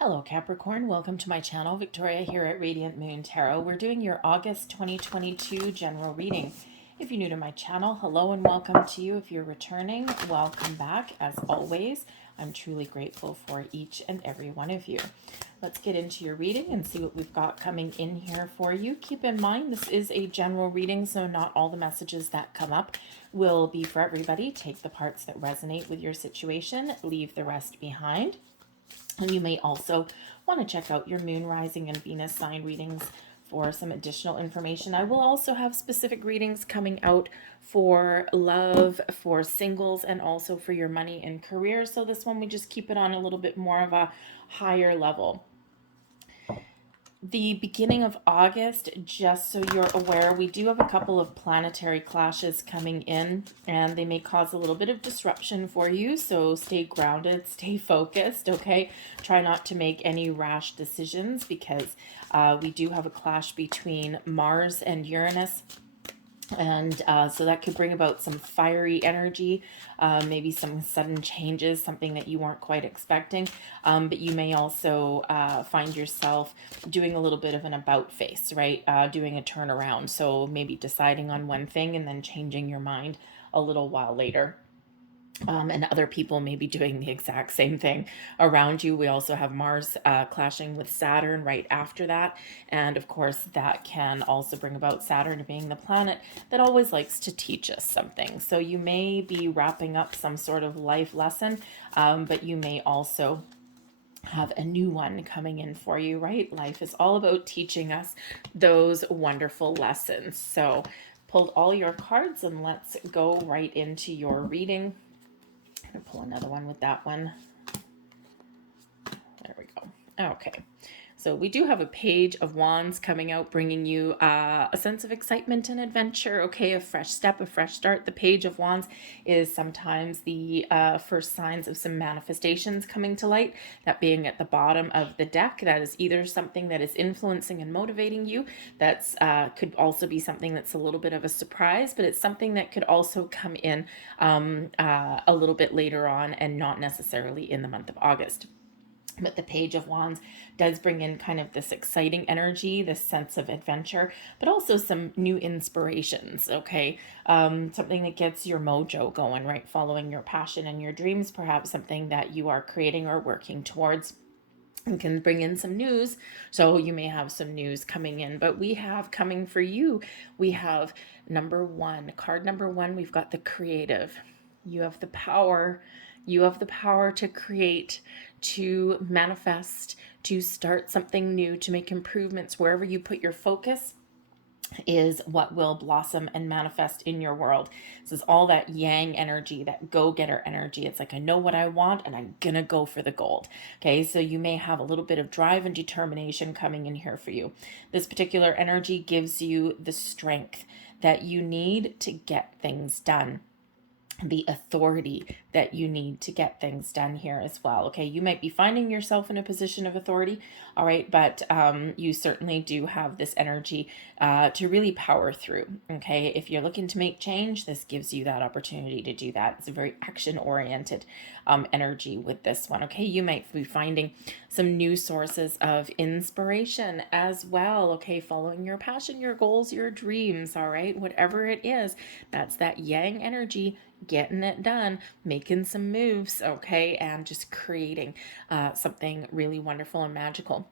Hello Capricorn, welcome to my channel. Victoria here at Radiant Moon Tarot. We're doing your August 2022 general reading. If you're new to my channel, hello and welcome to you. If you're returning, welcome back. As always, I'm truly grateful for each and every one of you. Let's get into your reading and see what we've got coming in here for you. Keep in mind, this is a general reading, so not all the messages that come up will be for everybody. Take the parts that resonate with your situation, leave the rest behind. And you may also want to check out your moon, rising, and Venus sign readings for some additional information. I will also have specific readings coming out for love, for singles, and also for your money and career. So this one, we just keep it on a little bit more of a higher level. The beginning of August, just so you're aware, we do have a couple of planetary clashes coming in, and they may cause a little bit of disruption for you. So stay grounded, stay focused, okay? Try not to make any rash decisions because we do have a clash between Mars and Uranus. And so that could bring about some fiery energy, maybe some sudden changes, something that you weren't quite expecting. But you may also find yourself doing a little bit of an about face, right? Doing a turnaround. So maybe deciding on one thing and then changing your mind a little while later. And other people may be doing the exact same thing around you. We also have Mars clashing with Saturn right after that. And of course, that can also bring about Saturn being the planet that always likes to teach us something. So you may be wrapping up some sort of life lesson, but you may also have a new one coming in for you, right? Life is all about teaching us those wonderful lessons. So pulled all your cards and let's go right into your reading. I'm going to pull another one with that one. There we go. Okay. So we do have a Page of Wands coming out, bringing you a sense of excitement and adventure. Okay, a fresh step, a fresh start. The Page of Wands is sometimes the first signs of some manifestations coming to light. That being at the bottom of the deck, that is either something that is influencing and motivating you. That's could also be something that's a little bit of a surprise, but it's something that could also come in a little bit later on and not necessarily in the month of August. But the Page of Wands does bring in kind of this exciting energy, this sense of adventure, but also some new inspirations, okay? Something that gets your mojo going, right? Following your passion and your dreams, perhaps something that you are creating or working towards. And can bring in some news. So you may have some news coming in, but we have coming for you, we have number one, card number one, we've got the creative. You have the power. You have the power to create, to manifest, to start something new, to make improvements. Wherever you put your focus is what will blossom and manifest in your world. This is all that yang energy, that go-getter energy. It's like, I know what I want and I'm gonna go for the gold. Okay, so you may have a little bit of drive and determination coming in here for you. This particular energy gives you the strength that you need to get things done, the authority that you need to get things done here as well. Okay, you might be finding yourself in a position of authority, all right, but you certainly do have this energy to really power through. Okay, if you're looking to make change, this gives you that opportunity to do that. It's a very action-oriented energy with this one. Okay, you might be finding some new sources of inspiration as well. Okay, following your passion, your goals, your dreams, all right, whatever it is, that's that yang energy, getting it done, making some moves, okay, and just creating something really wonderful and magical.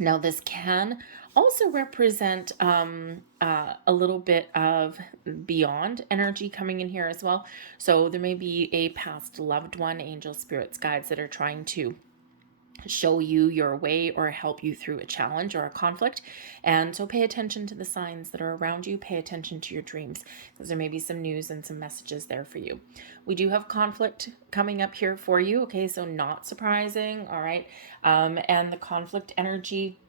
Now, this can also represent a little bit of beyond energy coming in here as well. So there may be a past loved one, angel, spirits, guides that are trying to show you your way or help you through a challenge or a conflict. And so pay attention to the signs that are around you. Pay attention to your dreams, because there may be some news and some messages there for you. We do have conflict coming up here for you. Okay, so not surprising. All right. And the conflict energy,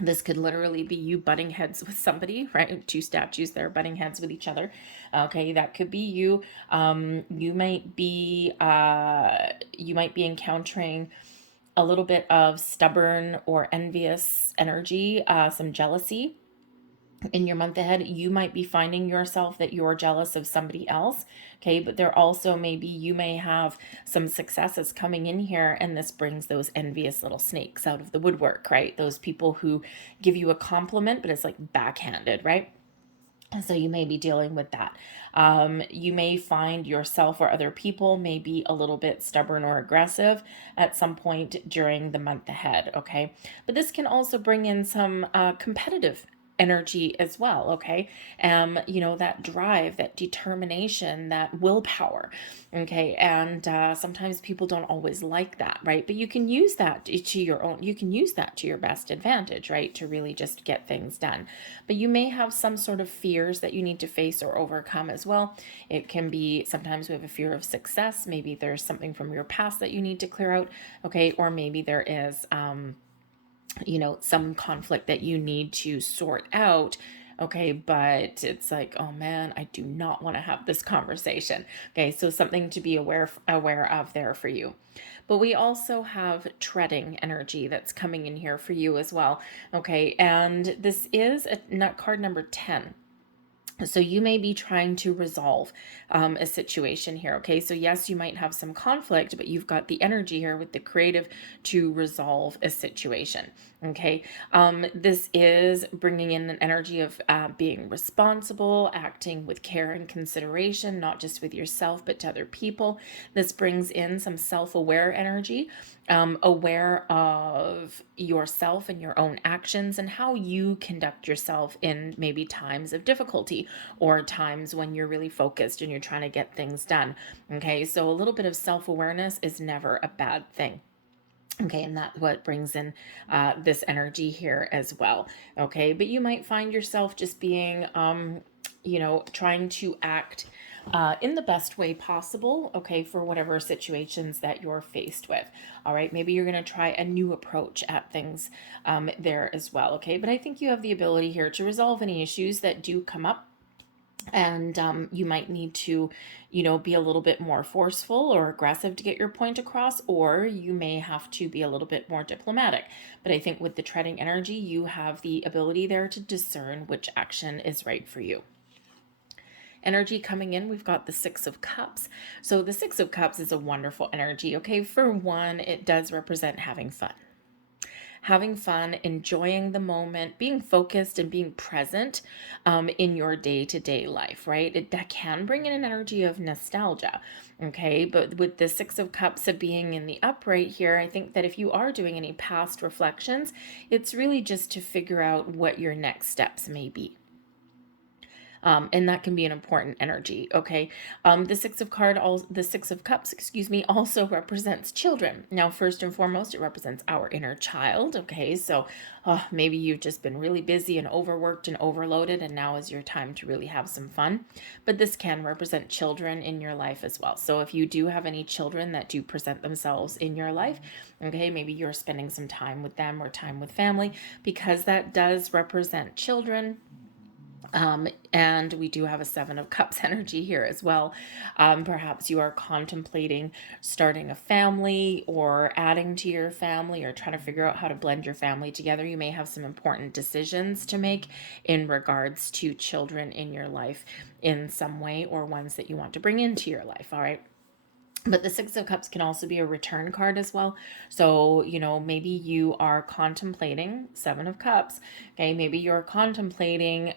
this could literally be you butting heads with somebody, right? Two statues there butting heads with each other. Okay, that could be you. You might be encountering a little bit of stubborn or envious energy, some jealousy. in your month ahead, you might be finding yourself that you're jealous of somebody else. Okay. But there also maybe you may have some successes coming in here, and this brings those envious little snakes out of the woodwork, right? Those people who give you a compliment, but it's like backhanded, right? And so you may be dealing with that. You may find yourself or other people may be a little bit stubborn or aggressive at some point during the month ahead, okay? But this can also bring in some competitive energy as well, okay? That drive, that determination, that willpower, okay? And sometimes people don't always like that, right? But you can use that to your own, you can use that to your best advantage, right? To really just get things done. But you may have some sort of fears that you need to face or overcome as well. It can be sometimes we have a fear of success. Maybe there's something from your past that you need to clear out, okay? Or maybe there is, some conflict that you need to sort out. Okay, but it's like, oh man, I do not want to have this conversation. Okay, so something to be aware of there for you. But we also have treading energy that's coming in here for you as well. Okay, and this is card number 10. So you may be trying to resolve a situation here. Okay, so yes, you might have some conflict, but you've got the energy here with the creative to resolve a situation. Okay, this is bringing in an energy of being responsible, acting with care and consideration, not just with yourself, but to other people. This brings in some self-aware energy, aware of yourself and your own actions and how you conduct yourself in maybe times of difficulty or times when you're really focused and you're trying to get things done. Okay, so a little bit of self-awareness is never a bad thing. Okay, and that's what brings in this energy here as well. Okay, but you might find yourself just being, trying to act in the best way possible, okay, for whatever situations that you're faced with. All right, maybe you're going to try a new approach at things there as well, okay? But I think you have the ability here to resolve any issues that do come up, and you might need to be a little bit more forceful or aggressive to get your point across, or you may have to be a little bit more diplomatic. But I think with the treading energy, you have the ability there to discern which action is right for you. Energy coming in, we've got the Six of Cups. So the Six of Cups is a wonderful energy. Okay, for one, it does represent having fun, enjoying the moment, being focused and being present in your day-to-day life, right? That can bring in an energy of nostalgia, okay? But with the Six of Cups of being in the upright here, I think that if you are doing any past reflections, it's really just to figure out what your next steps may be. And that can be an important energy. Okay. The Six of Cups, also represents children. Now, first and foremost, it represents our inner child. Okay. So maybe you've just been really busy and overworked and overloaded, and now is your time to really have some fun. But this can represent children in your life as well. So if you do have any children that do present themselves in your life, okay, maybe you're spending some time with them or time with family, because that does represent children. And we do have a Seven of Cups energy here as well. Perhaps you are contemplating starting a family or adding to your family, or trying to figure out how to blend your family together. You may have some important decisions to make in regards to children in your life in some way, or ones that you want to bring into your life. All right. But the Six of Cups can also be a return card as well. So, maybe you are contemplating Seven of Cups. Okay, maybe you're contemplating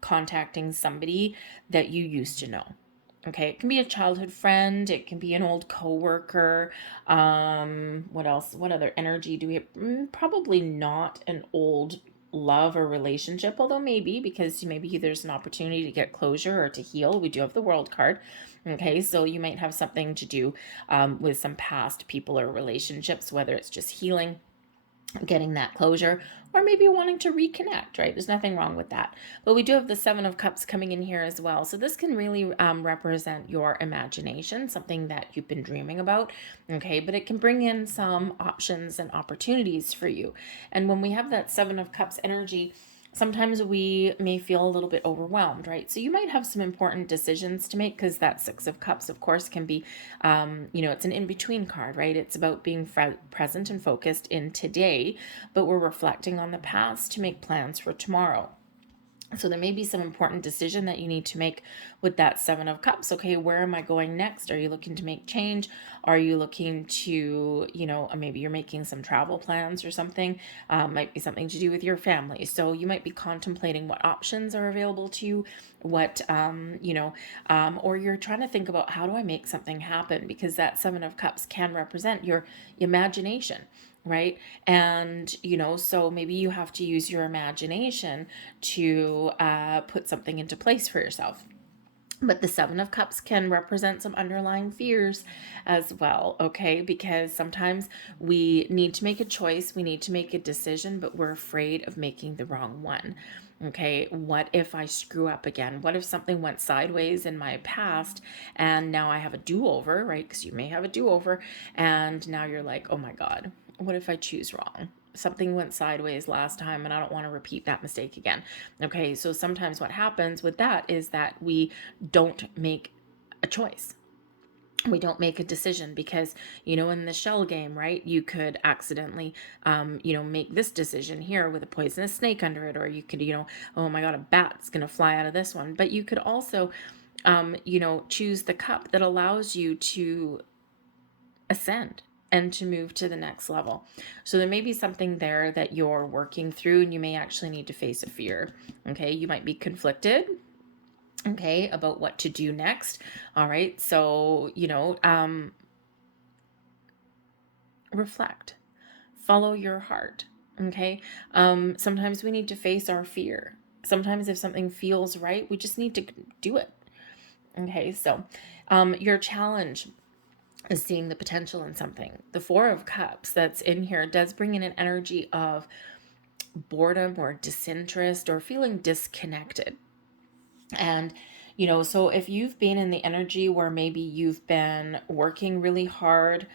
contacting somebody that you used to know. Okay, it can be a childhood friend. It can be an old coworker. What else? What other energy do we have? Probably not an old love or relationship, although maybe, because maybe there's an opportunity to get closure or to heal. We do have the World card. Okay, so you might have something to do with some past people or relationships, whether it's just healing, getting that closure, or maybe wanting to reconnect, right? There's nothing wrong with that. But we do have the Seven of Cups coming in here as well. So this can really represent your imagination, something that you've been dreaming about, okay? But it can bring in some options and opportunities for you. And when we have that Seven of Cups energy, sometimes we may feel a little bit overwhelmed, right? So you might have some important decisions to make, because that Six of Cups, of course, can be, it's an in-between card, right? It's about being present and focused in today, but we're reflecting on the past to make plans for tomorrow. So there may be some important decision that you need to make with that Seven of Cups. Okay, where am I going next? Are you looking to make change? Are you looking to, maybe you're making some travel plans or something? Might be something to do with your family. So you might be contemplating what options are available to you, or you're trying to think about, how do I make something happen? Because that Seven of Cups can represent your imagination, right? And, so maybe you have to use your imagination to put something into place for yourself. But the Seven of Cups can represent some underlying fears as well, okay? Because sometimes we need to make a choice, we need to make a decision, but we're afraid of making the wrong one. Okay, what if I screw up again? What if something went sideways in my past and now I have a do-over, right? Because you may have a do-over, and now you're like, oh my God, what if I choose wrong? Something went sideways last time and I don't want to repeat that mistake again. Okay, so sometimes what happens with that is that we don't make a choice. We don't make a decision because, in the shell game, right, you could accidentally, make this decision here with a poisonous snake under it, or you could, oh my God, a bat's going to fly out of this one. But you could also, choose the cup that allows you to ascend and to move to the next level. So there may be something there that you're working through, and you may actually need to face a fear. Okay, you might be conflicted, okay, about what to do next. All right, so reflect, follow your heart. Okay, sometimes we need to face our fear. Sometimes if something feels right, we just need to do it. Okay, so your challenge is seeing the potential in something. The Four of Cups that's in here does bring in an energy of boredom or disinterest or feeling disconnected. And, so if you've been in the energy where maybe you've been working really hard,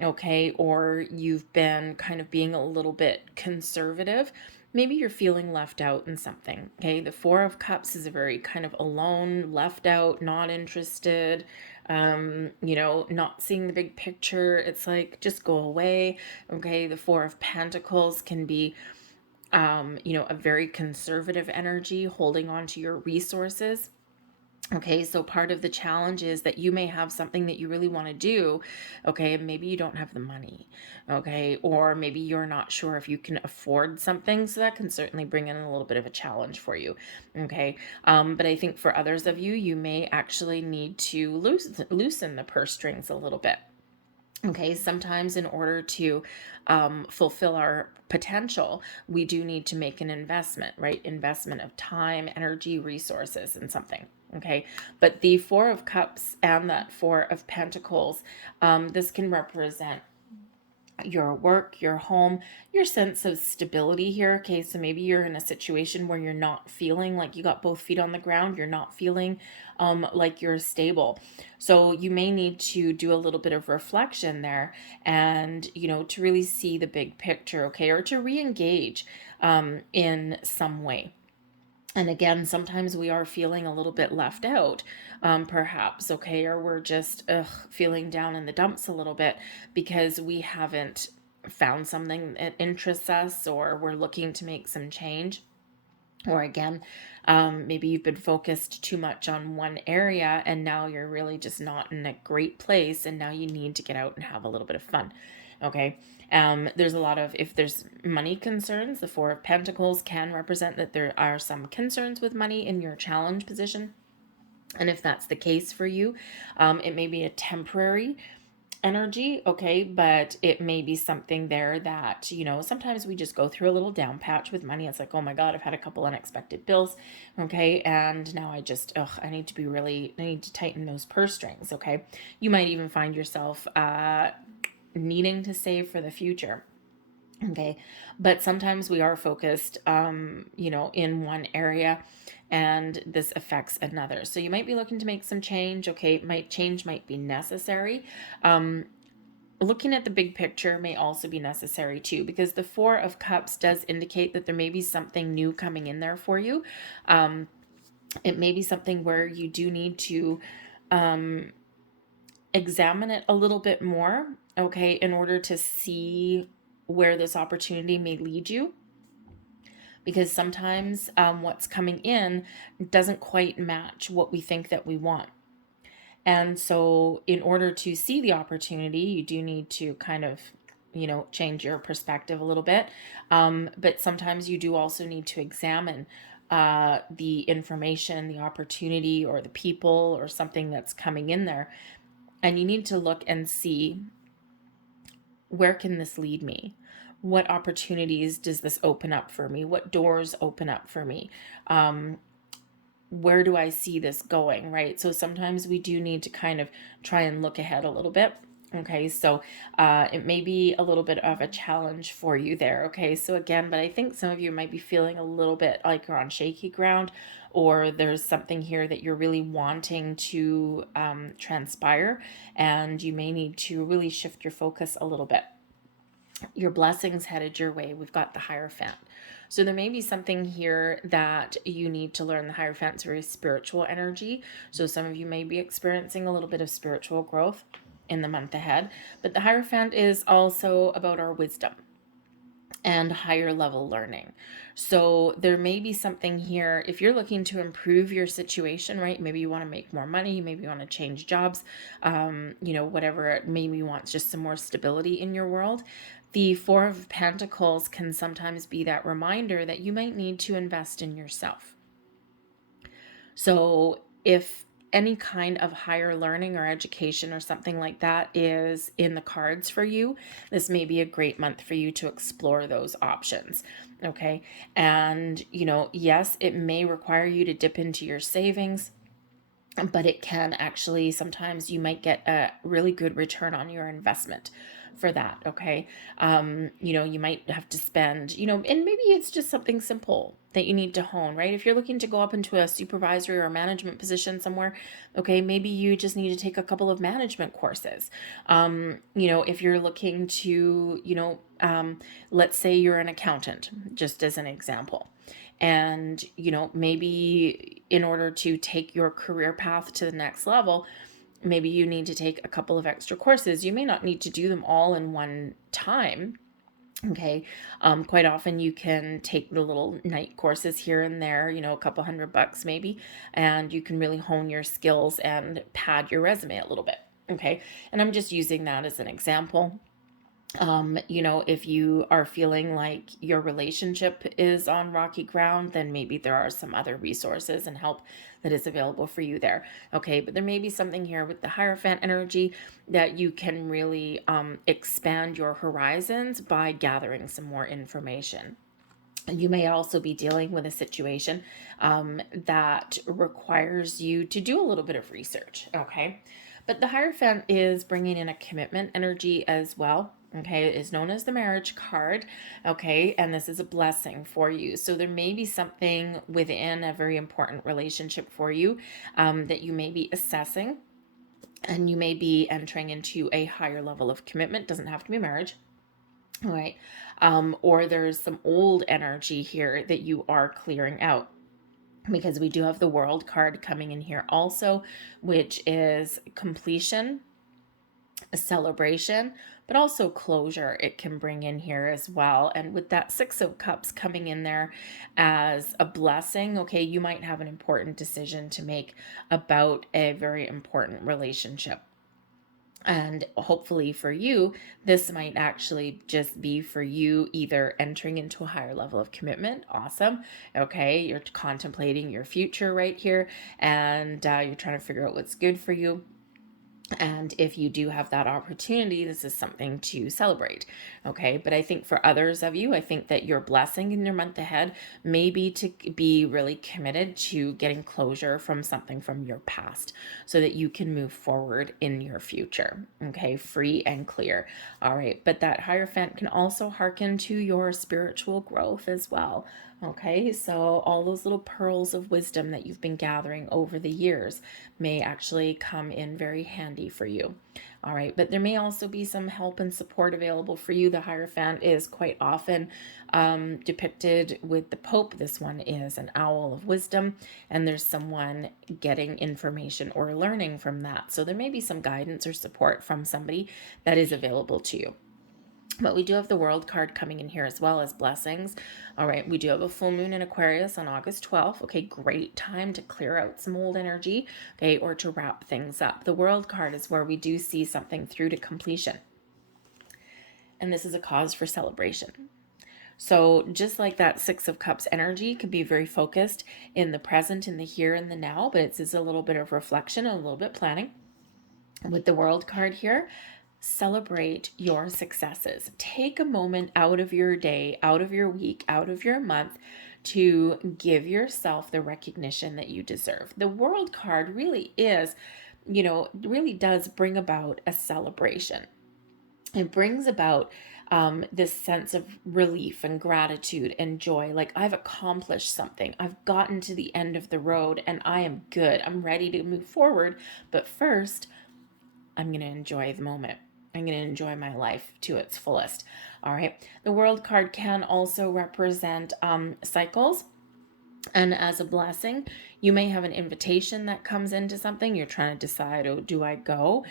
okay, or you've been kind of being a little bit conservative, maybe you're feeling left out in something. Okay, the Four of Cups is a very kind of alone, left out, not interested, not seeing the big picture. It's like, just go away. Okay, the Four of Pentacles can be a very conservative energy, holding on to your resources. Okay, so part of the challenge is that you may have something that you really want to do, okay, and maybe you don't have the money, okay, or maybe you're not sure if you can afford something, so that can certainly bring in a little bit of a challenge for you, okay, but I think for others of you, you may actually need to loosen the purse strings a little bit. Okay, sometimes in order to fulfill our potential, we do need to make an investment, right? Investment of time, energy, resources in something. Okay, but the Four of Cups and that Four of Pentacles, this can represent your work, your home, your sense of stability here. Okay, so maybe you're in a situation where you're not feeling like you got both feet on the ground, you're not feeling like you're stable. So you may need to do a little bit of reflection there, and to really see the big picture, okay, or to re-engage in some way. And again, sometimes we are feeling a little bit left out, perhaps, okay, or we're just feeling down in the dumps a little bit because we haven't found something that interests us, or we're looking to make some change. Or again, maybe you've been focused too much on one area and now you're really just not in a great place, and now you need to get out and have a little bit of fun. Okay. There's a lot of, if there's money concerns, the Four of Pentacles can represent that there are some concerns with money in your challenge position. And if that's the case for you, it may be a temporary energy, okay, but it may be something there that, sometimes we just go through a little down patch with money. It's like, oh my God, I've had a couple unexpected bills, okay, and now I need to tighten those purse strings, okay. You might even find yourself needing to save for the future. Okay, but sometimes we are focused, in one area, and this affects another. So you might be looking to make some change. Okay, might be necessary. Looking at the big picture may also be necessary too, because the Four of Cups does indicate that there may be something new coming in there for you. It may be something where you do need to examine it a little bit more, okay, in order to see where this opportunity may lead you. because sometimes what's coming in doesn't quite match what we think that we want. And so in order to see the opportunity, you do need to kind of, change your perspective a little bit. But sometimes you do also need to examine the information, the opportunity, or the people, or something that's coming in there. And you need to look and see, where can this lead me? What opportunities does this open up for me? What doors open up for me? Where do I see this going, right? So sometimes we do need to kind of try and look ahead a little bit. Okay, so it may be a little bit of a challenge for you there. Okay, so again, but I think some of you might be feeling a little bit like you're on shaky ground, or there's something here that you're really wanting to transpire, and you may need to really shift your focus a little bit. Your blessings headed your way. We've got the Hierophant. So there may be something here that you need to learn. The Hierophant's very spiritual energy. So some of you may be experiencing a little bit of spiritual growth in the month ahead. But the Hierophant is also about our wisdom and higher level learning. So there may be something here, if you're looking to improve your situation, right? Maybe you want to make more money, maybe you want to change jobs, whatever, maybe you want just some more stability in your world. The Four of Pentacles can sometimes be that reminder that you might need to invest in yourself. So if any kind of higher learning or education or something like that is in the cards for you, this may be a great month for you to explore those options. Okay. And, yes, it may require you to dip into your savings, but it can actually, sometimes you might get a really good return on your investment for that. Okay. You might have to spend, and maybe it's just something simple that you need to hone, right? If you're looking to go up into a supervisory or management position somewhere, okay, maybe you just need to take a couple of management courses. If you're looking to, let's say you're an accountant, just as an example. And, maybe in order to take your career path to the next level, maybe you need to take a couple of extra courses. You may not need to do them all in one time. Okay. Quite often you can take the little night courses here and there, a couple $100 maybe, and you can really hone your skills and pad your resume a little bit. Okay. And I'm just using that as an example. If you are feeling like your relationship is on rocky ground, then maybe there are some other resources and help that is available for you there. Okay, but there may be something here with the Hierophant energy that you can really expand your horizons by gathering some more information. You may also be dealing with a situation that requires you to do a little bit of research. Okay, but the Hierophant is bringing in a commitment energy as well. Okay, it is known as the marriage card. Okay, and this is a blessing for you. So there may be something within a very important relationship for you that you may be assessing, and you may be entering into a higher level of commitment. Doesn't have to be marriage. All right. Or there's some old energy here that you are clearing out, because we do have the World card coming in here also, which is completion, a celebration, but also closure it can bring in here as well. And with that Six of Cups coming in there as a blessing, okay, you might have an important decision to make about a very important relationship. And hopefully for you, this might actually just be for you either entering into a higher level of commitment. Awesome. Okay. You're contemplating your future right here, and you're trying to figure out what's good for you. And if you do have that opportunity, this is something to celebrate. Okay. But I think for others of you, I think that your blessing in your month ahead may be to be really committed to getting closure from something from your past so that you can move forward in your future. Okay. Free and clear. All right. But that Hierophant can also hearken to your spiritual growth as well. Okay, so all those little pearls of wisdom that you've been gathering over the years may actually come in very handy for you. All right, but there may also be some help and support available for you. The Hierophant is quite often depicted with the Pope. This one is an owl of wisdom, and there's someone getting information or learning from that. So there may be some guidance or support from somebody that is available to you. But we do have the World card coming in here as well as blessings. All right, we do have a full moon in Aquarius on August 12th. Okay, great time to clear out some old energy, okay, or to wrap things up. The World card is where we do see something through to completion. And this is a cause for celebration. So just like that Six of Cups energy could be very focused in the present, in the here and the now, but it's a little bit of reflection, a little bit planning. With the World card here, celebrate your successes. Take a moment out of your day, out of your week, out of your month to give yourself the recognition that you deserve. The World card really is, really does bring about a celebration. It brings about this sense of relief and gratitude and joy. Like, I've accomplished something. I've gotten to the end of the road and I am good. I'm ready to move forward. But first, I'm going to enjoy the moment. I'm going to enjoy my life to its fullest. All right. The World card can also represent cycles. And as a blessing, you may have an invitation that comes into something. You're trying to decide, oh, do I go?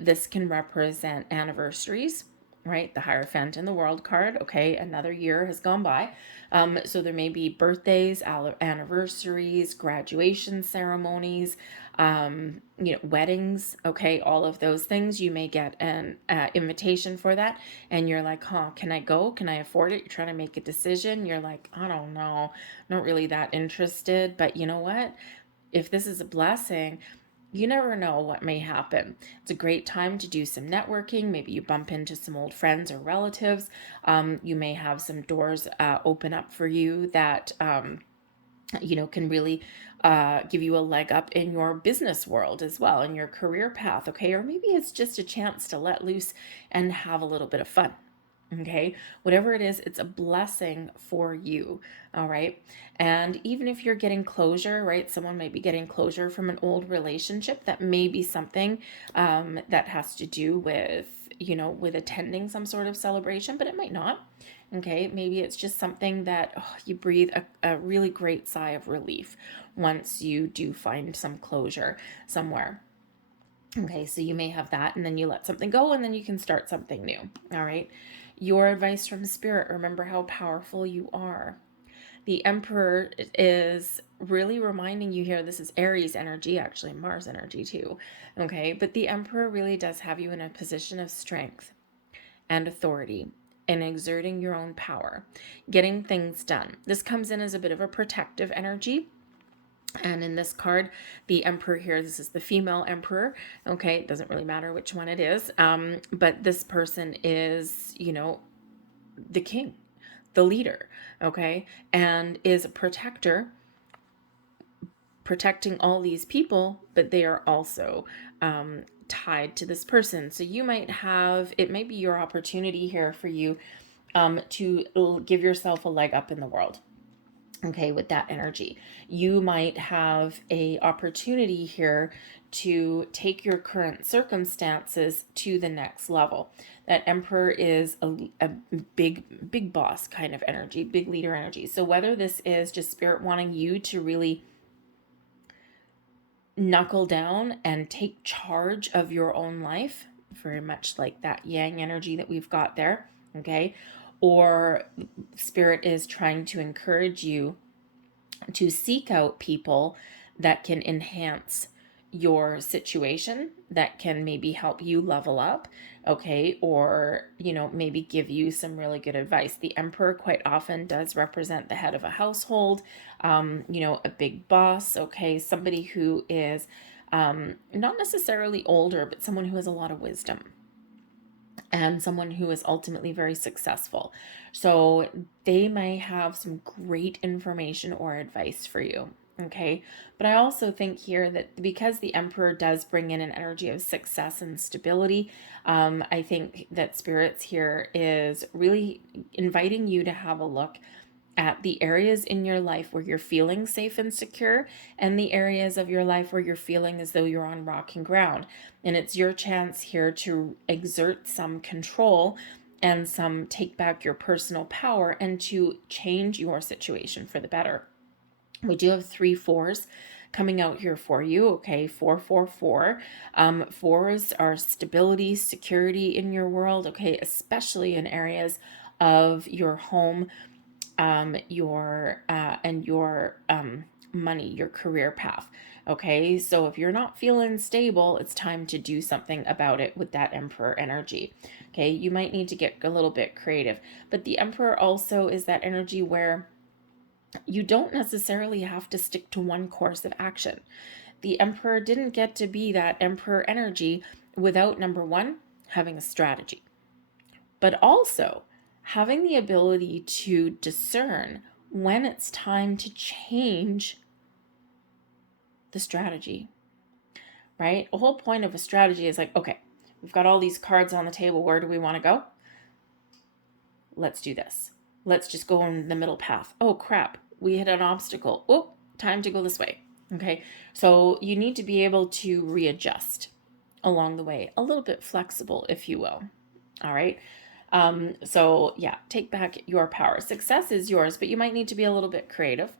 This can represent anniversaries, right? The Hierophant and the World card. Okay, another year has gone by. So there may be birthdays, anniversaries, graduation ceremonies, weddings. Okay, all of those things. You may get an invitation for that, and you're like, huh, can I go? Can I afford it? You're trying to make a decision. You're like, I don't know, not really that interested. But you know what? If this is a blessing, you never know what may happen. It's a great time to do some networking. Maybe you bump into some old friends or relatives. You may have some doors open up for you that can really give you a leg up in your business world as well, in your career path. Okay, or maybe it's just a chance to let loose and have a little bit of fun. Okay, whatever it is, it's a blessing for you. All right. And even if you're getting closure, right, someone might be getting closure from an old relationship. That may be something that has to do with, with attending some sort of celebration, but it might not. Okay, maybe it's just something that you breathe a really great sigh of relief once you do find some closure somewhere. Okay, so you may have that, and then you let something go, and then you can start something new. All right. Your advice from Spirit: remember how powerful you are. The Emperor is really reminding you here, this is Aries energy, actually Mars energy too. Okay, but the Emperor really does have you in a position of strength and authority and exerting your own power, getting things done. This comes in as a bit of a protective energy. And in this card, the Emperor here, this is the female Emperor. Okay, it doesn't really matter which one it is. But this person is, the king, the leader, okay, and is a protector, protecting all these people, but they are also tied to this person. So you might have, it might be your opportunity here for you to give yourself a leg up in the world. Okay, with that energy, you might have a opportunity here to take your current circumstances to the next level. That Emperor is a big boss kind of energy, big leader energy. So whether this is just Spirit wanting you to really knuckle down and take charge of your own life, very much like that Yang energy that we've got there, okay, or Spirit is trying to encourage you to seek out people that can enhance your situation, that can maybe help you level up, okay, or maybe give you some really good advice. The Emperor quite often does represent the head of a household, a big boss, okay, somebody who is not necessarily older, but someone who has a lot of wisdom and someone who is ultimately very successful. So they may have some great information or advice for you. Okay. But I also think here that because the Emperor does bring in an energy of success and stability, I think that Spirits here is really inviting you to have a look at the areas in your life where you're feeling safe and secure, and the areas of your life where you're feeling as though you're on rocking ground. And it's your chance here to exert some control and some take back your personal power and to change your situation for the better. We do have 3 4s coming out here for you. Okay, 444. Fours are stability, security in your world. Okay, especially in areas of your home, your money, your career path. Okay, so if you're not feeling stable, it's time to do something about it with that Emperor energy. Okay, you might need to get a little bit creative, but the Emperor also is that energy where you don't necessarily have to stick to one course of action. The Emperor didn't get to be that Emperor energy without, number one, having a strategy, but also having the ability to discern when it's time to change the strategy, right? The whole point of a strategy is like, okay, we've got all these cards on the table. Where do we want to go? Let's do this. Let's just go on the middle path. Oh, crap. We hit an obstacle. Oh, time to go this way. Okay. So you need to be able to readjust along the way, a little bit flexible, if you will. All right. So yeah, take back your power. Success is yours, but you might need to be a little bit creative.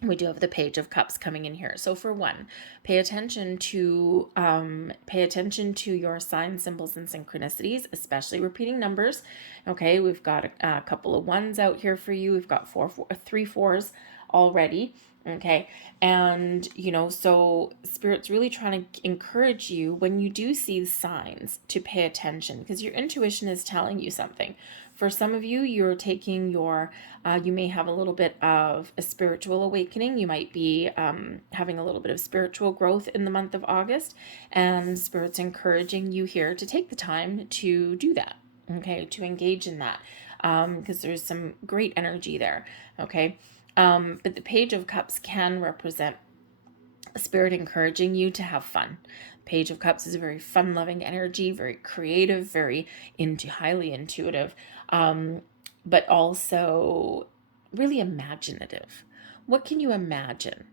We do have the Page of Cups coming in here. So for one, pay attention to your signs, symbols, and synchronicities, especially repeating numbers. Okay, we've got a couple of ones out here for you. We've got three fours already. Okay, and so Spirit's really trying to encourage you when you do see signs to pay attention, because your intuition is telling you something. For some of you, you're taking you may have a little bit of a spiritual awakening. You might be having a little bit of spiritual growth in the month of August, and Spirit's encouraging you here to take the time to do that, okay, to engage in that, because there's some great energy there, okay? But the Page of Cups can represent Spirit encouraging you to have fun. Page of Cups is a very fun-loving energy, very creative, very highly intuitive, but also really imaginative. What can you imagine,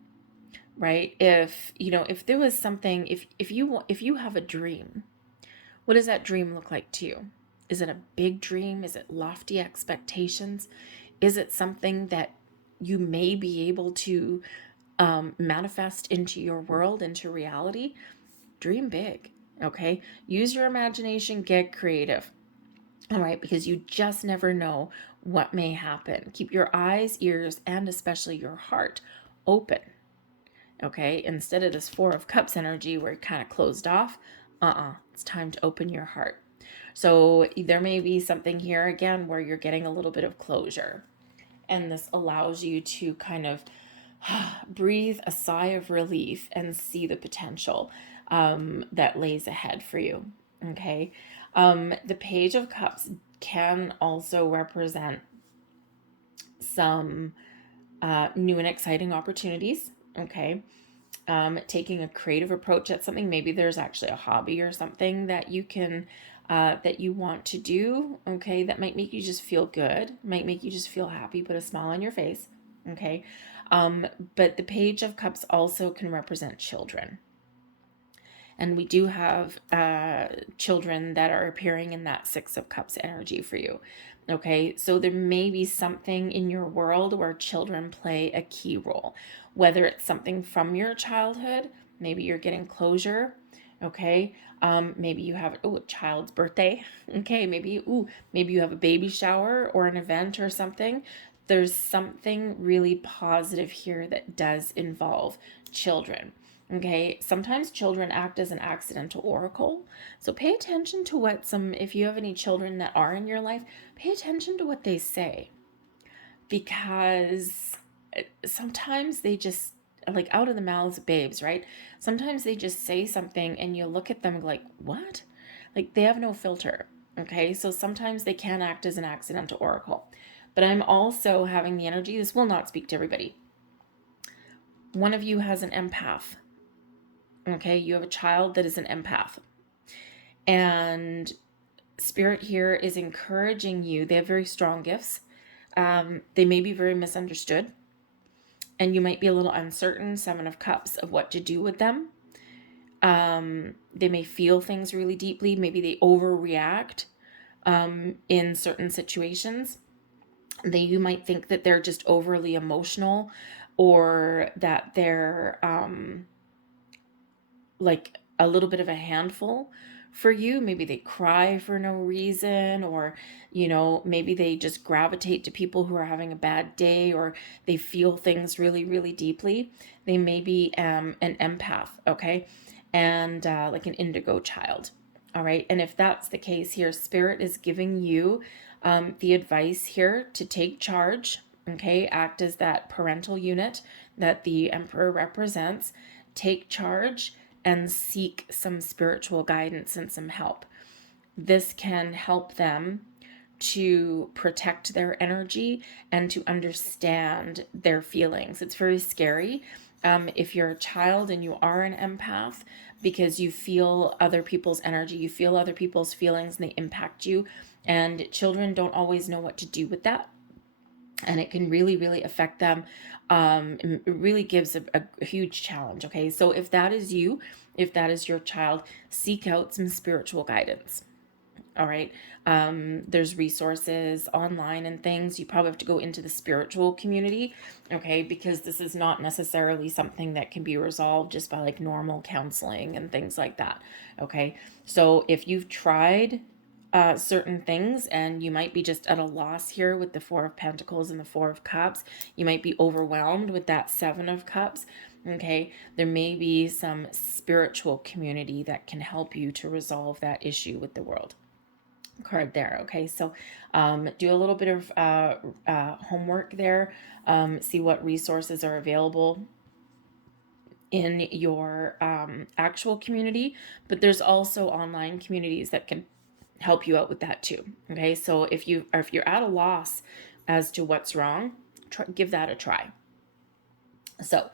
right? If there was something, if you have a dream, what does that dream look like to you? Is it a big dream? Is it lofty expectations? Is it something that you may be able to manifest into your world, into reality? Dream big, okay? Use your imagination, get creative, all right? Because you just never know what may happen. Keep your eyes, ears, and especially your heart open, okay? Instead of this Four of Cups energy where you're kind of closed off, it's time to open your heart. So there may be something here again where you're getting a little bit of closure, and this allows you to kind of breathe a sigh of relief and see the potential that lays ahead for you. Okay. The Page of Cups can also represent some new and exciting opportunities. Okay. Taking a creative approach at something. Maybe there's actually a hobby or something that you can that you want to do. Okay. That might make you just feel good, might make you just feel happy, put a smile on your face. Okay. But the Page of Cups also can represent children. And we do have children that are appearing in that Six of Cups energy for you. Okay, so there may be something in your world where children play a key role, whether it's something from your childhood, maybe you're getting closure. Okay, maybe you have a child's birthday. Okay, maybe you have a baby shower or an event or something. There's something really positive here that does involve children. Okay, sometimes children act as an accidental oracle. So pay attention to if you have any children that are in your life, pay attention to what they say. Because sometimes they just, like out of the mouths of babes, right? Sometimes they just say something and you look at them like, what? Like they have no filter. Okay, so sometimes they can act as an accidental oracle. But I'm also having the energy, this will not speak to everybody. One of you has an empath. Okay, you have a child that is an empath. And Spirit here is encouraging you. They have very strong gifts. They may be very misunderstood. And you might be a little uncertain, Seven of Cups, of what to do with them. They may feel things really deeply. Maybe they overreact in certain situations. You might think that they're just overly emotional, or that they're like a little bit of a handful for you. Maybe they cry for no reason, or, maybe they just gravitate to people who are having a bad day, or they feel things really, really deeply. They may be an empath, okay? And like an indigo child. All right. And if that's the case here, Spirit is giving you the advice here to take charge, okay? Act as that parental unit that the Emperor represents. Take charge and seek some spiritual guidance and some help. This can help them to protect their energy and to understand their feelings. It's very scary if you're a child and you are an empath, because you feel other people's energy, you feel other people's feelings, and they impact you. And children don't always know what to do with that. And it can really, really affect them. It really gives a huge challenge. Okay. So if that is you, if that is your child, seek out some spiritual guidance. All right. There's resources online and things. You probably have to go into the spiritual community, okay, because this is not necessarily something that can be resolved just by like normal counseling and things like that. Okay. So if you've tried certain things and you might be just at a loss here with the Four of Pentacles and the Four of Cups, you might be overwhelmed with that Seven of Cups. Okay, there may be some spiritual community that can help you to resolve that issue with the World card there. Okay, so do a little bit of homework there, see what resources are available in your actual community, but there's also online communities that can help you out with that too. Okay, so if you're at a loss as to what's wrong, give that a try. So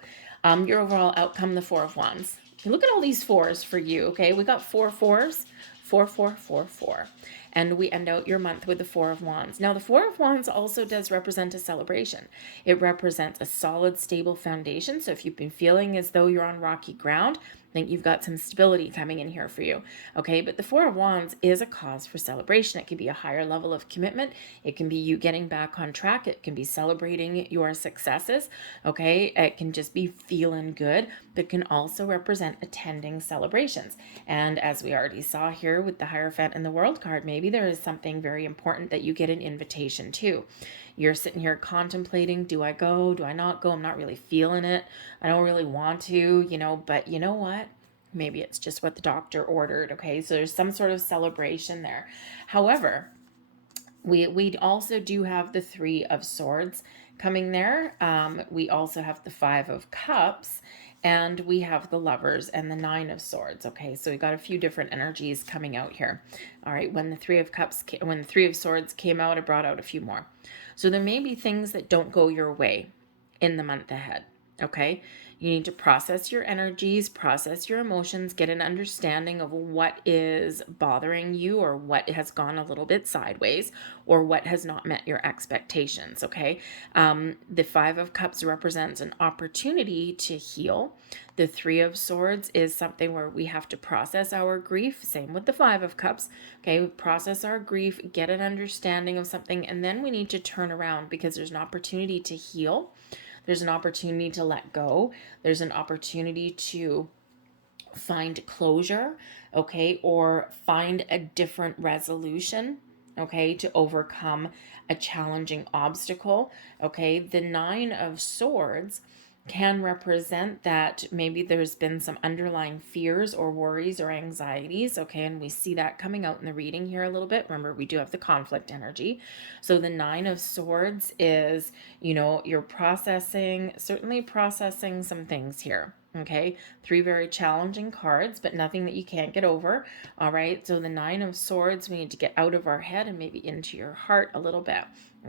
your overall outcome, the Four of Wands. Look at all these fours for you. Okay, we got 4 fours, 4 4 4 4, and we end out your month with the Four of Wands. Now the Four of Wands also does represent a celebration. It represents a solid, stable foundation. So if you've been feeling as though you're on rocky ground, I think you've got some stability coming in here for you. Okay, but the Four of Wands is a cause for celebration. It can be a higher level of commitment. It can be you getting back on track. It can be celebrating your successes. Okay, it can just be feeling good, but can also represent attending celebrations. And as we already saw here with the Hierophant and the World card, maybe there is something very important that you get an invitation to. You're sitting here contemplating, do I go? Do I not go? I'm not really feeling it. I don't really want to, but you know what? Maybe it's just what the doctor ordered. Okay, so there's some sort of celebration there. However, we also do have the Three of Swords coming there. We also have the Five of Cups, and we have the Lovers and the Nine of Swords. Okay, so we got a few different energies coming out here. All right, when the Three of Swords came out, it brought out a few more. So there may be things that don't go your way in the month ahead. Okay, you need to process your energies, process your emotions, get an understanding of what is bothering you, or what has gone a little bit sideways, or what has not met your expectations. Okay, the Five of Cups represents an opportunity to heal. The Three of Swords is something where we have to process our grief. Same with the Five of Cups. Okay, we process our grief, get an understanding of something, and then we need to turn around because there's an opportunity to heal. There's an opportunity to let go. There's an opportunity to find closure, okay, or find a different resolution, okay, to overcome a challenging obstacle, okay. The Nine of Swords can represent that maybe there's been some underlying fears or worries or anxieties, okay, and we see that coming out in the reading here a little bit. Remember, we do have the conflict energy. So the Nine of Swords is, you're certainly processing some things here. Okay, 3 very challenging cards, but nothing that you can't get over. All right, so the Nine of Swords, we need to get out of our head and maybe into your heart a little bit.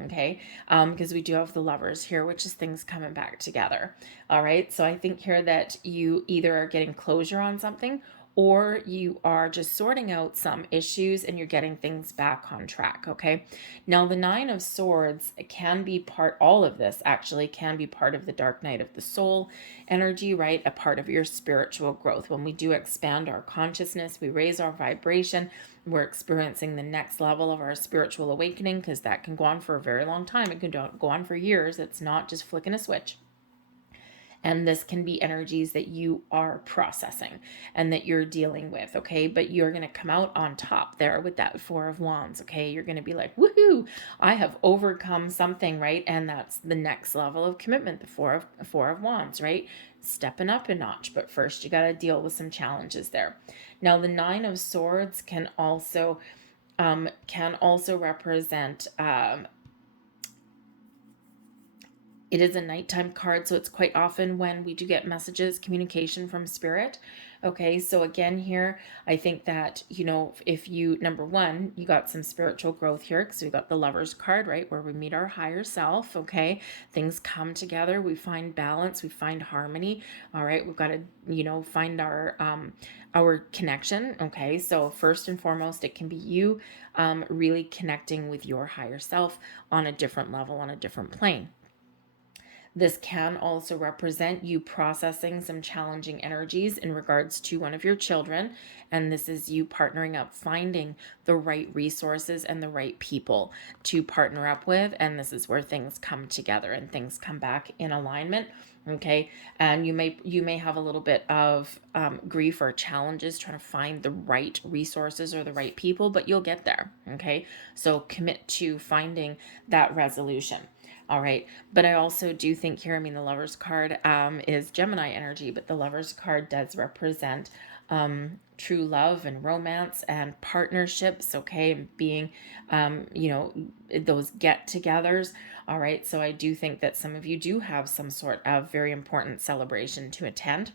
Okay, because we do have the Lovers here, which is things coming back together. All right, so I think here that you either are getting closure on something, or you are just sorting out some issues and you're getting things back on track. Okay, now the Nine of Swords can be all of this actually can be part of the dark night of the soul energy, right? A part of your spiritual growth. When we do expand our consciousness, we raise our vibration, we're experiencing the next level of our spiritual awakening, because that can go on for a very long time. It can go on for years. It's not just flicking a switch. And this can be energies that you are processing and that you're dealing with, okay? But you're going to come out on top there with that Four of Wands, okay? You're going to be like, woohoo, I have overcome something, right? And that's the next level of commitment, the Four of Wands, right? Stepping up a notch, but first you got to deal with some challenges there. Now, the Nine of Swords can also represent it is a nighttime card, so it's quite often when we do get messages, communication from spirit. Okay, so again here, I think that, if you, number one, you got some spiritual growth here, because we got the Lover's card, right, where we meet our higher self, okay? Things come together, we find balance, we find harmony, all right? We've got to, find our connection, okay? So first and foremost, it can be you really connecting with your higher self on a different level, on a different plane. This can also represent you processing some challenging energies in regards to one of your children. And this is you partnering up, finding the right resources and the right people to partner up with. And this is where things come together and things come back in alignment. Okay. And you may have a little bit of grief or challenges trying to find the right resources or the right people, but you'll get there. Okay. So commit to finding that resolution. All right. But I also do think here, the Lover's card is Gemini energy, but the Lover's card does represent true love and romance and partnerships, okay? Being, those get-togethers. All right. So I do think that some of you do have some sort of very important celebration to attend.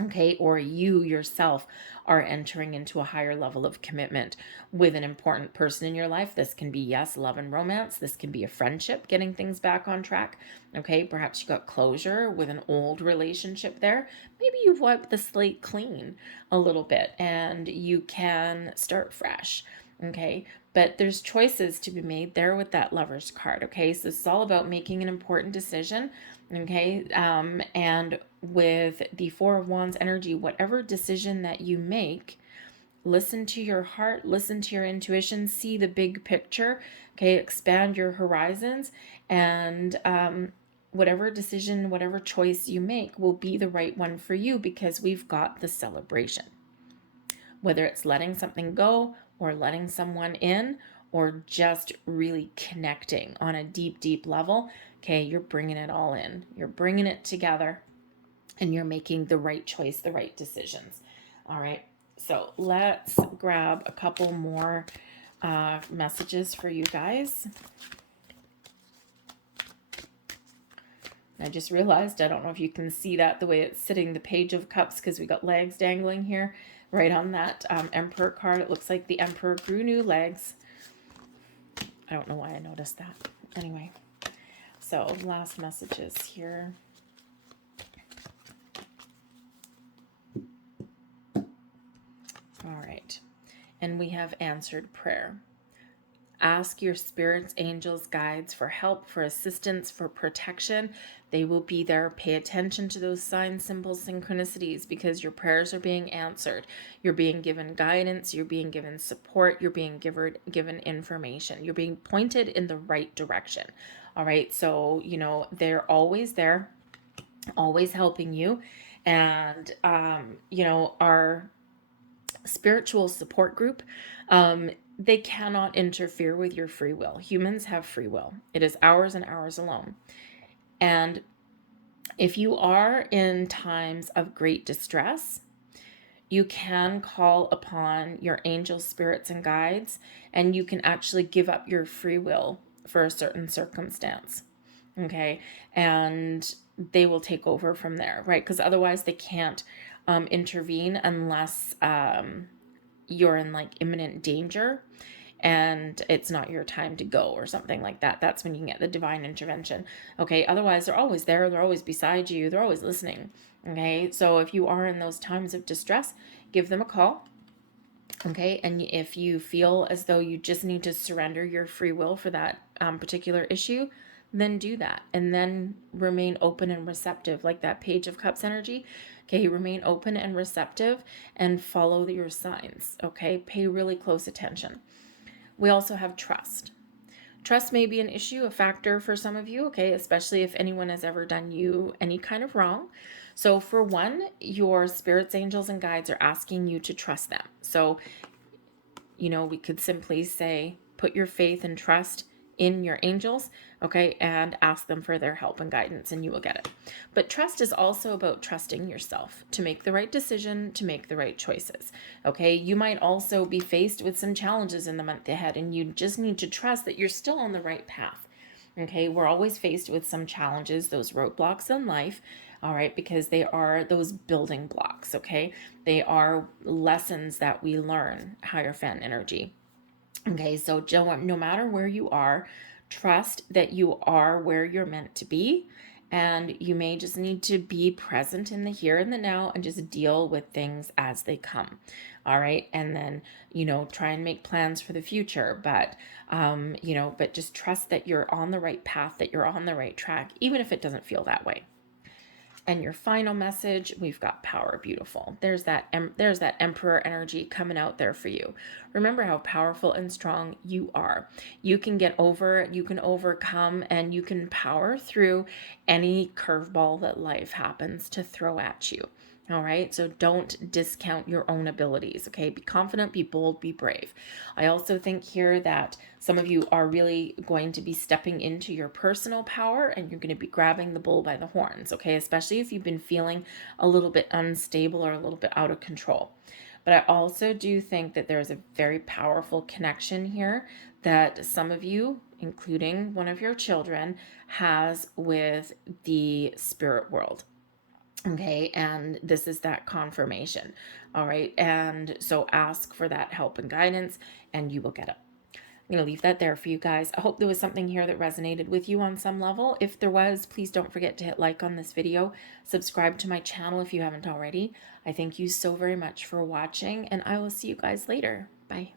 Okay, or you yourself are entering into a higher level of commitment with an important person in your life. This can be, yes, love and romance. This can be a friendship, getting things back on track. Okay, perhaps you got closure with an old relationship there. Maybe you've wiped the slate clean a little bit and you can start fresh. Okay, but there's choices to be made there with that Lover's card. Okay, so it's all about making an important decision. Okay, and with the Four of Wands energy, whatever decision that you make, listen to your heart, listen to your intuition, see the big picture, okay, expand your horizons, and whatever decision, whatever choice you make will be the right one for you, because we've got the celebration. Whether it's letting something go or letting someone in, or just really connecting on a deep, deep level, okay, you're bringing it all in. You're bringing it together and you're making the right choice, the right decisions. All right, so let's grab a couple more messages for you guys. I just realized, I don't know if you can see that the way it's sitting, the Page of Cups, because we got legs dangling here right on that Emperor card. It looks like the Emperor grew new legs. I don't know why I noticed that. Anyway, so last messages here. All right, and we have answered prayer. Ask your spirits, angels, guides for help, for assistance, for protection. They will be there. Pay attention to those signs, symbols, synchronicities, because your prayers are being answered. You're being given guidance. You're being given support. You're being given information. You're being pointed in the right direction. All right. So, they're always there, always helping you. And, our spiritual support group, they cannot interfere with your free will. Humans have free will. It is ours and ours alone. And if you are in times of great distress, you can call upon your angels, spirits, and guides, and you can actually give up your free will for a certain circumstance. Okay. And they will take over from there, right? Because otherwise they can't intervene unless you're in like imminent danger and it's not your time to go or something like that. That's when you can get the divine intervention. Okay. Otherwise, they're always there. They're always beside you. They're always listening. Okay. So if you are in those times of distress, give them a call. Okay. And if you feel as though you just need to surrender your free will for that particular issue, then do that. And then remain open and receptive, like that Page of Cups energy. Okay, remain open and receptive and follow your signs. Okay, pay really close attention. We also have trust. Trust may be an issue, a factor for some of you, okay, especially if anyone has ever done you any kind of wrong. So for one, your spirits, angels, and guides are asking you to trust them. So, we could simply say, put your faith and trust in your angels, okay, and ask them for their help and guidance, and you will get it. But trust is also about trusting yourself to make the right decision, to make the right choices, okay? You might also be faced with some challenges in the month ahead, and you just need to trust that you're still on the right path. Okay, we're always faced with some challenges, those roadblocks in life, all right, because they are those building blocks, okay? They are lessons that we learn, Hierophant energy. Okay, so no matter where you are, trust that you are where you're meant to be. And you may just need to be present in the here and the now and just deal with things as they come. All right. And then, try and make plans for the future. But just trust that you're on the right path, that you're on the right track, even if it doesn't feel that way. And your final message, we've got power. Beautiful. There's that emperor energy coming out there for you. Remember how powerful and strong you are. You can overcome, and you can power through any curveball that life happens to throw at you. All right, so don't discount your own abilities, okay? Be confident, be bold, be brave. I also think here that some of you are really going to be stepping into your personal power, and you're going to be grabbing the bull by the horns, okay? Especially if you've been feeling a little bit unstable or a little bit out of control. But I also do think that there's a very powerful connection here that some of you, including one of your children, has with the spirit world. Okay, and this is that confirmation. All right, and so ask for that help and guidance, and you will get it. I'm going to leave that there for you guys. I hope there was something here that resonated with you on some level. If there was, please don't forget to hit like on this video. Subscribe to my channel if you haven't already. I thank you so very much for watching, and I will see you guys later. Bye.